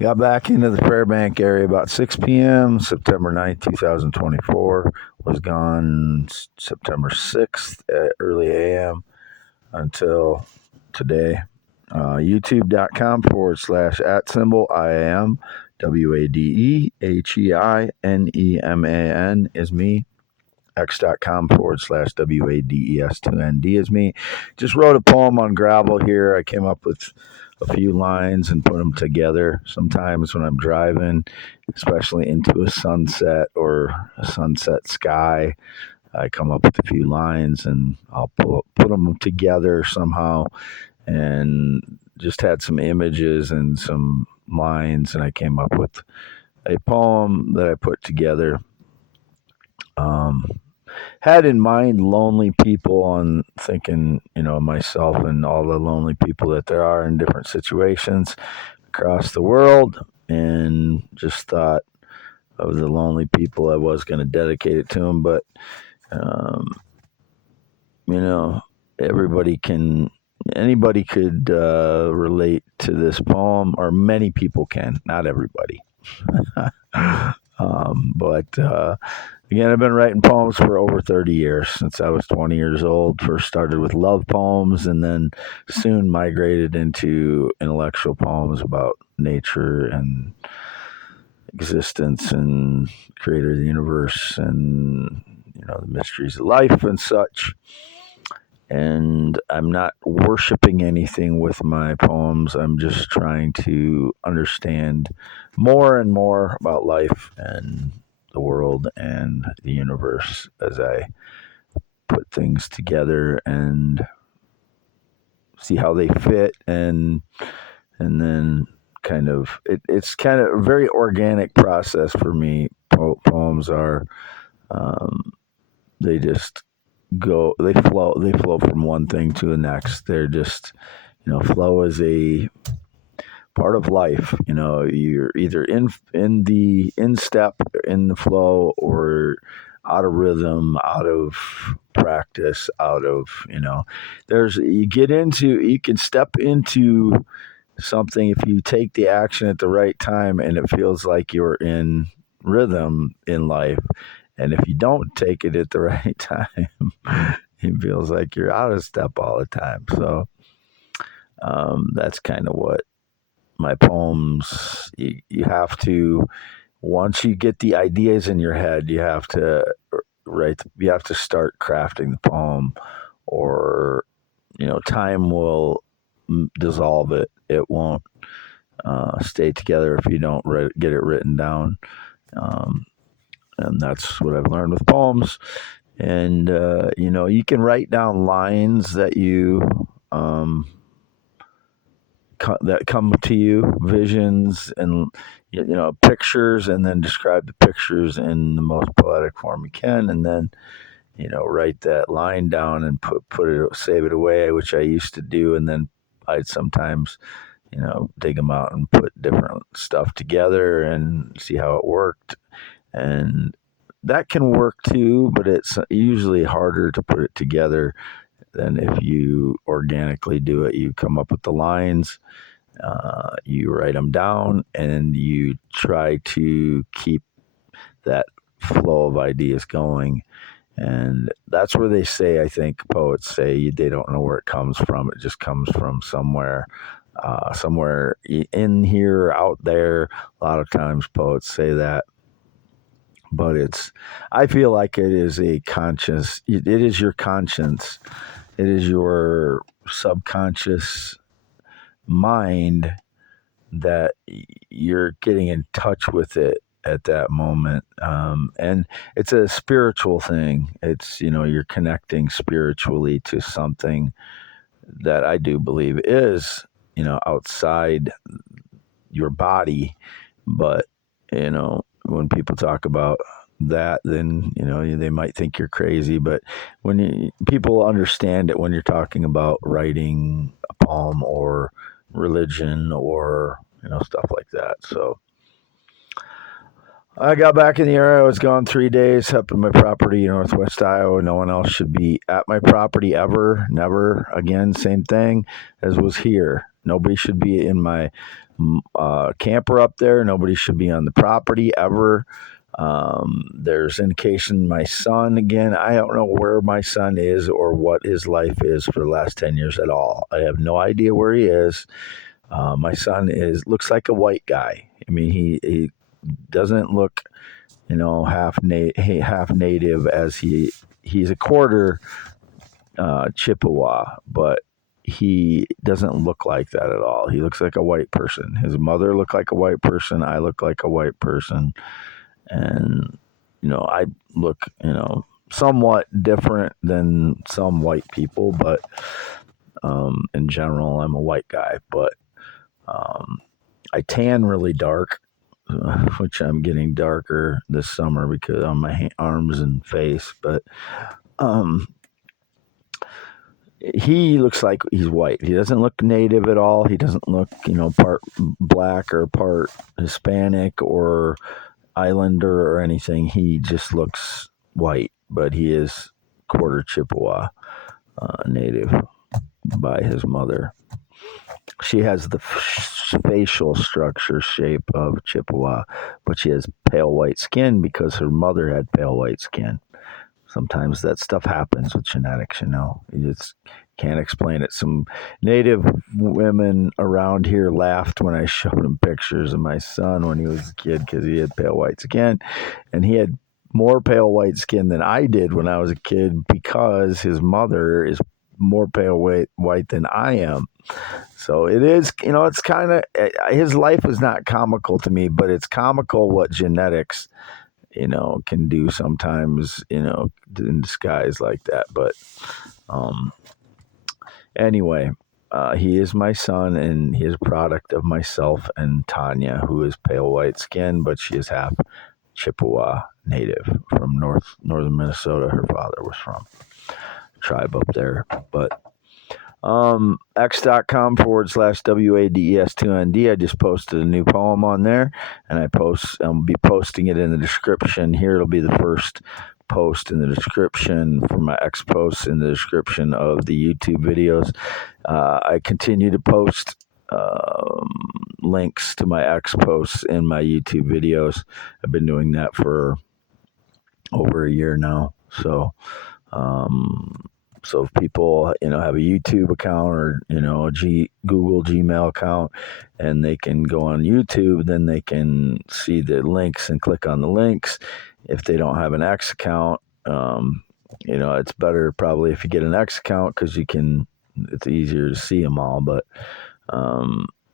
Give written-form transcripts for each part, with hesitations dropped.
Got back into the Fairbank area about 6 p.m. September 9th, 2024. Was gone September 6th at early a.m. until today. YouTube.com/@IAM WADEHEINEMAN is me. X.com/WADES2ND is me. Just wrote a poem on gravel here. I came up with a few lines and put them together. Sometimes when I'm driving, especially into a sunset or a sunset sky, I come up with a few lines and I'll put them together somehow, and just had some images and some lines, and I came up with a poem that I put together. Had in mind lonely people, on thinking, myself and all the lonely people that there are in different situations across the world, and just thought of the lonely people. I was going to dedicate it to them, but, anybody could relate to this poem, or many people can, not everybody. But again, I've been writing poems for over 30 years, since I was 20 years old. First started with love poems, and then soon migrated into intellectual poems about nature and existence and creator of the universe and, the mysteries of life and such. And I'm not worshiping anything with my poems. I'm just trying to understand more and more about life and the world and the universe as I put things together and see how they fit, and then it's kind of a very organic process for me. Poems are they just flow from one thing to the next. They're just, flow is a part of life. You're either in step, in the flow, or out of rhythm, out of practice, out of, you can step into something if you take the action at the right time, and it feels like you're in rhythm in life. And if you don't take it at the right time, it feels like you're out of step all the time. So that's kind of what my poems, you have to, once you get the ideas in your head, you have to start crafting the poem, or, time will dissolve it. It won't stay together if you don't get it written down. And that's what I've learned with poems. And, you can write down lines that that come to you, visions and, pictures, and then describe the pictures in the most poetic form you can. And then, write that line down and save it away, which I used to do. And then I'd sometimes, dig them out and put different stuff together and see how it worked. And that can work too, but it's usually harder to put it together than if you organically do it. You come up with the lines, you write them down, and you try to keep that flow of ideas going. And that's where they say, I think poets say, they don't know where it comes from. It just comes from somewhere in here or out there. A lot of times poets say that. But I feel like it is it is your conscience. It is your subconscious mind that you're getting in touch with it at that moment. And it's a spiritual thing. It's, you're connecting spiritually to something that I do believe is, outside your body. But, when people talk about that, then, they might think you're crazy. But when people understand it, when you're talking about writing a poem or religion or, stuff like that. So I got back in the area. I was gone 3 days up in my property in Northwest Iowa. No one else should be at my property ever. Never again. Same thing as was here. Nobody should be in my camper up there. Nobody should be on the property ever. There's indication my son, again, I don't know where my son is or what his life is for the last 10 years at all. I have no idea where he is. My son looks like a white guy. I mean, he doesn't look, half native, as he's a quarter Chippewa, but he doesn't look like that at all. He looks like a white person. His mother looked like a white person. I look like a white person. And, I look, somewhat different than some white people, but in general, I'm a white guy. But I tan really dark, which I'm getting darker this summer because on my arms and face. But he looks like he's white. He doesn't look native at all. He doesn't look, part black or part Hispanic or Islander or anything. He just looks white, but he is quarter Chippewa native by his mother. She has the facial structure shape of Chippewa, but she has pale white skin because her mother had pale white skin. Sometimes that stuff happens with genetics, You just can't explain it. Some native women around here laughed when I showed them pictures of my son when he was a kid because he had pale white skin. And he had more pale white skin than I did when I was a kid because his mother is more pale white than I am. So it is, it's kind of, his life is not comical to me, but it's comical what genetics can do sometimes, in disguise like that. But anyway, he is my son, and he is a product of myself and Tanya, who is pale white skin, but she is half Chippewa native from northern Minnesota. Her father was from tribe up there. But x.com/WADES2ND. I just posted a new poem on there, and I'll be posting it in the description here. It'll be the first post in the description for my X posts in the description of the YouTube videos. I continue to post links to my X posts in my YouTube videos. I've been doing that for over a year now. So if people, have a YouTube account or, a Google Gmail account, and they can go on YouTube, then they can see the links and click on the links. If they don't have an X account, it's better probably if you get an X account because it's easier to see them all. But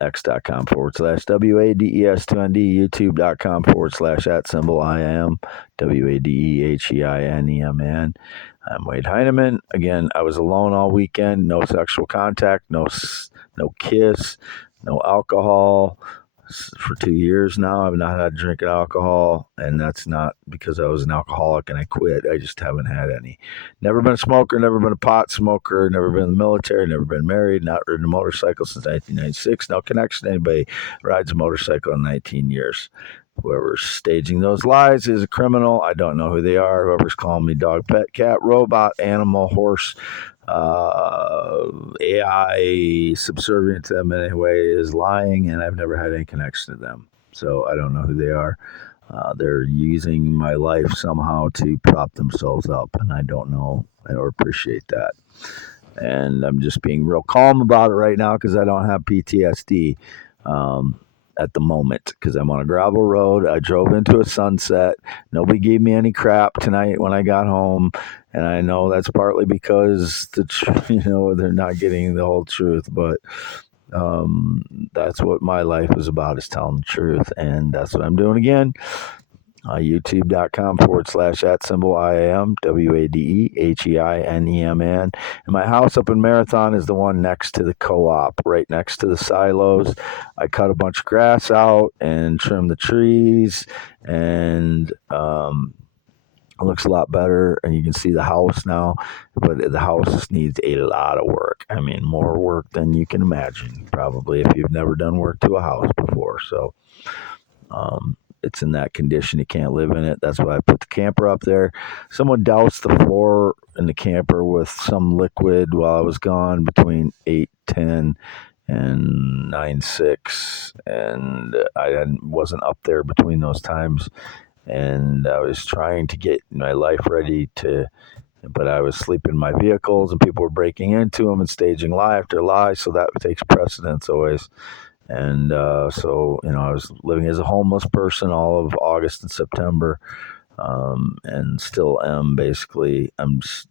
x.com/WADES2ND, youtube.com/@IAM, WADEHEINEMN. I'm Wade Heineman. Again, I was alone all weekend. No sexual contact, no kiss, no alcohol. For 2 years now, I've not had drinking alcohol, and that's not because I was an alcoholic and I quit. I just haven't had any. Never been a smoker, never been a pot smoker, never been in the military, never been married, not ridden a motorcycle since 1996. No connection to anybody rides a motorcycle in 19 years. Whoever's staging those lies is a criminal. I don't know who they are. Whoever's calling me dog, pet, cat, robot, animal, horse, AI, subservient to them in any way is lying, and I've never had any connection to them. So I don't know who they are. They're using my life somehow to prop themselves up, and I don't know or appreciate that. And I'm just being real calm about it right now because I don't have PTSD. At the moment, because I'm on a gravel road. I drove into a sunset. Nobody gave me any crap tonight when I got home, and I know that's partly because they're not getting the whole truth. But that's what my life is about, is telling the truth, and that's what I'm doing again. youtube.com/@IAM, WADEHEINEMN. And my house up in Marathon is the one next to the co-op, right next to the silos. I cut a bunch of grass out and trimmed the trees, and it looks a lot better, and you can see the house now, but the house needs a lot of work. I mean, more work than you can imagine, probably, if you've never done work to a house before. So, it's in that condition. You can't live in it. That's why I put the camper up there. Someone doused the floor in the camper with some liquid while I was gone between 8, 10, and 9-6, and wasn't up there between those times, and I was trying to get my life ready but I was sleeping in my vehicles, and people were breaking into them and staging lie after lie, so that takes precedence always. And so, I was living as a homeless person all of August and September, and still am. Basically,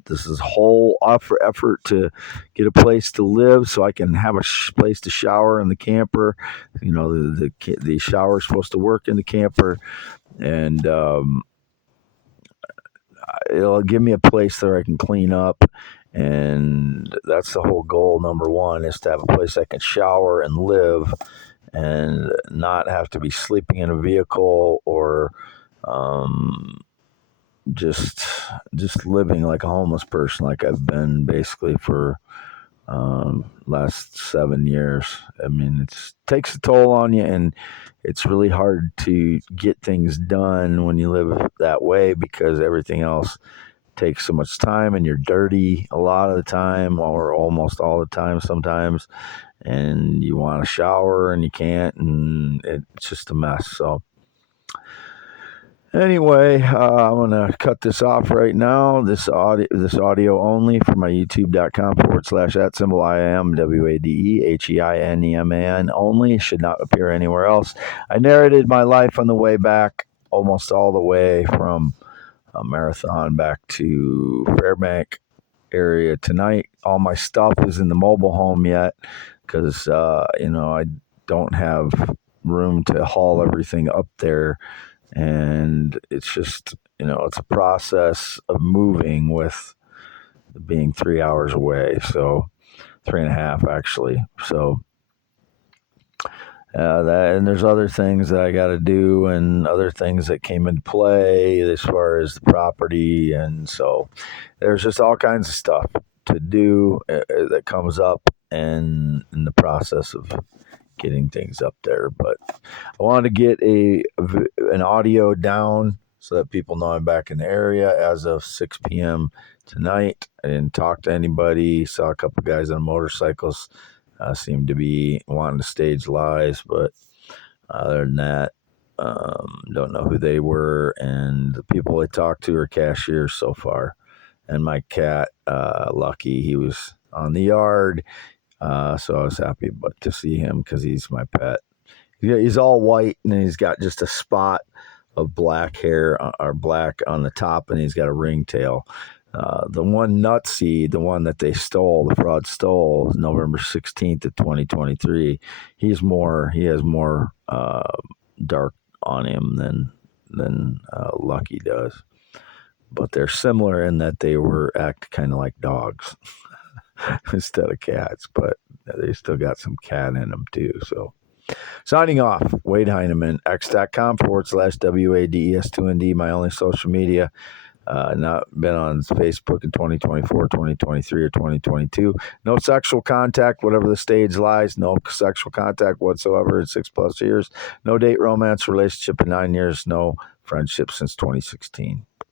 this is whole effort to get a place to live so I can have a place to shower in the camper. The shower is supposed to work in the camper, and it'll give me a place there I can clean up. And that's the whole goal. Number one is to have a place I can shower and live, and not have to be sleeping in a vehicle or just living like a homeless person, like I've been basically for last 7 years. I mean, it takes a toll on you, and it's really hard to get things done when you live that way, because everything else takes so much time, and you're dirty a lot of the time, or almost all the time sometimes, and you want to shower and you can't, and it's just a mess. So anyway, I'm going to cut this off right now. This audio only for my youtube.com/@IAMWADEHEINEMAN only. Should not appear anywhere else. I narrated my life on the way back, almost all the way from a Marathon back to Fairbank area tonight. All my stuff is in the mobile home yet, because, I don't have room to haul everything up there. And it's just, it's a process of moving with being 3 hours away. So 3.5 actually. So and there's other things that I got to do, and other things that came into play as far as the property. And so there's just all kinds of stuff to do that comes up in the process of getting things up there. But I wanted to get an audio down so that people know I'm back in the area as of 6 p.m. tonight. I didn't talk to anybody. Saw a couple guys on motorcycles. Seemed to be wanting to stage lies, but other than that, don't know who they were. And the people I talked to are cashiers so far. And my cat, Lucky, he was on the yard. So I was happy to see him, because he's my pet. He's all white, and he's got just a spot of black hair, or black on the top, and he's got a ringtail. The one Nutsy, the one that they stole, the fraud stole, November 16th of 2023. He has more dark on him than Lucky does. But they're similar in that they act kind of like dogs instead of cats, but they still got some cat in them too. So signing off, Wade Heineman, x.com/WADES2ND, my only social media. Not been on Facebook in 2024, 2023, or 2022. No sexual contact, whatever the stage lies. No sexual contact whatsoever in 6+ years. No date, romance, relationship in 9 years. No friendship since 2016.